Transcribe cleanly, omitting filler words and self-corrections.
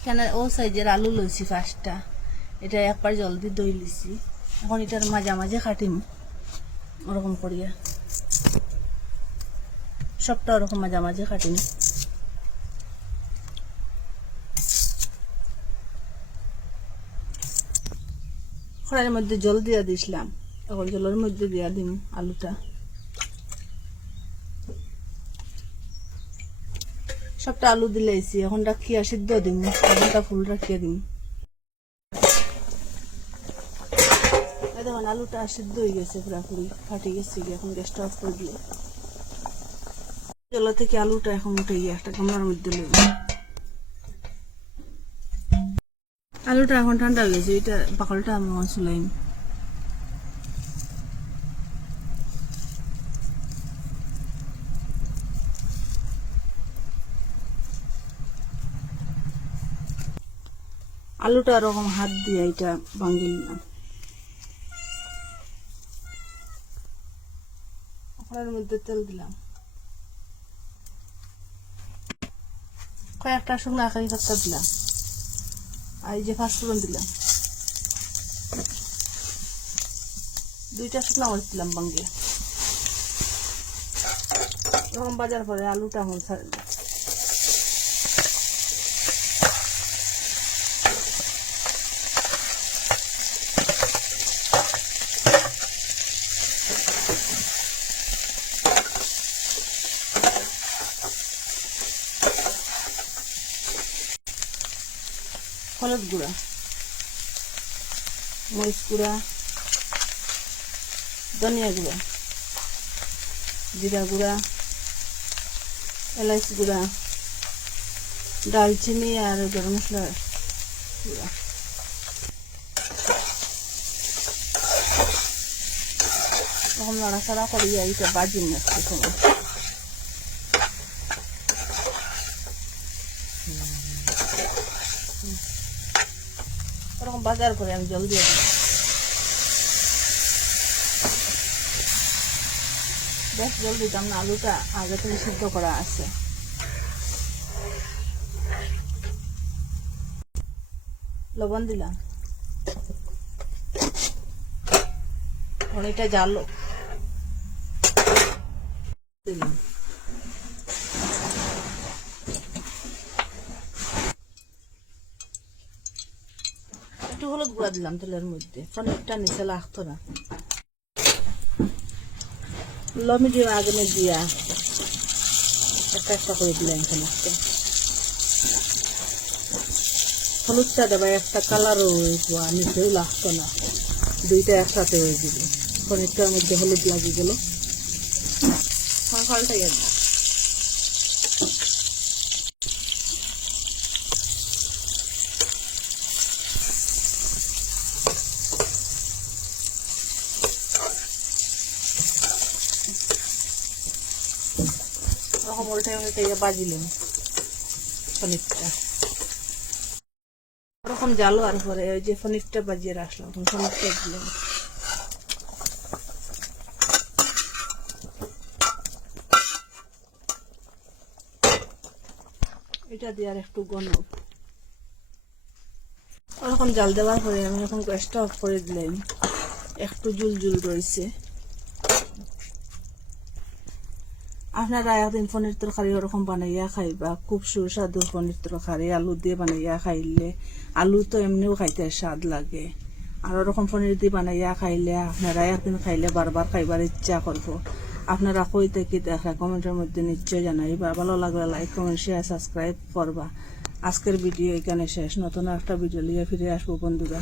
এখানে ও সাইজের আলু লইছি 5টা, এটা একবার জলদি দই লিছি। এখন এটার মাঝামাঝি কাটিম ওরকম করিয়া, সবটা ওরকম মাঝামাঝি কাটিম। কড়াইয়ের মধ্যে জল দিয়া দিছিলাম, এখন জলের মধ্যে দিয়া দিম আলুটা। সবটা আলু দিলাইছি, এখন রাখিয়া সিদ্ধ দিম, আলুটা ফুল রাখিয়া দিম। দেখুন আলুটা সিদ্ধ হয়ে গেছে, পুরাপুরি ফাটি গেছে। এখন গ্যাসটা অফ করে দিয়ে জল থেকে আলুটা এখন উঠে গিয়ে একটা গামলার মধ্যে লইব। আলুটা এখন ঠান্ডা হয়ে গেছে, এটা বাকলটা আমি চুলাইম। আলুটা এরকম হাত দিয়ে এটা ভাঙিল না। কড়াইয়ের মধ্যে তেল দিলাম, কয়েকটা শুকনো কারি পাতা দিলাম, আর এই যে পাঁচফোড়ন দিলাম, 2টা শুকনো মরিচ দিলাম ভাঙিয়ে। এরকম বাজার পরে আলুটা এখন ছাড়লাম। হলুদ গুঁড়া, মরিচ গুঁড়া, ধনিয়া গুঁড়া, জিরা গুঁড়া, এলাচ গুঁড়া, দালচিনি আর গরম মশলা গুঁড়া। তখন নাড়াচাড়া করিয়া এটা বাজি নিচ্ছে সময়। ওরকম বাজার করে আমি জল দিয়ে দিই। বেশ জল দিতাম না, আলুটা আগে থেকে সিদ্ধ করা আছে। লবণ দিলাম, এটা জালো দিলাম। একটু হলুদ গুঁড়া দিলাম তেলের মধ্যে, পনিরটা নিচে লাগতো না। লো মিডিয়াম আগুনে দিয়া একটা একটা করে দিলাম খানিকটা। হলুদটা দেবা একটা কালারও হয়েছিল, নিচেও লাগতো না, 2টা একসাথে হয়ে গেল। পনিরটার মধ্যে হলুদ লাগিয়ে গেল, পাল্টাই আর ওরকম উল্টে উল্টে বাজিলাম পনিরটা। ওরকম জালো আর পরে ওই যে পনিরটা বাজিয়ে রাখলাম, পনিরটা দিলাম। এটা দিয়ে আর একটু ঘন ওরকম জাল দেওয়ার পরে আমি এখন গ্যাসটা অফ করে দিলাম। একটু জুল জুল রয়েছে। আপনারা একদিন পনির তরকারি ওরকম বানাইয়া খাইবা, খুব সুস্বাদু পনির তরকারি আলু দিয়ে বানাইয়া খাইলে। আলু তো এমনিও খাইতে স্বাদ লাগে, আর ওরকম পনির দিয়ে বানাইয়া খাইলে আপনারা একদিন খাইলে বারবার খাইবার ইচ্ছা করবো। আপনারা কই থেকে দেখা কমেন্টের মধ্যে নিশ্চয় জানাইবা। ভালো লাগলে লাইক কমেন্ট শেয়ার সাবস্ক্রাইব করবা। আজকের ভিডিও এখানে শেষ, নতুন একটা ভিডিও নিয়ে ফিরে আসবো বন্ধুরা।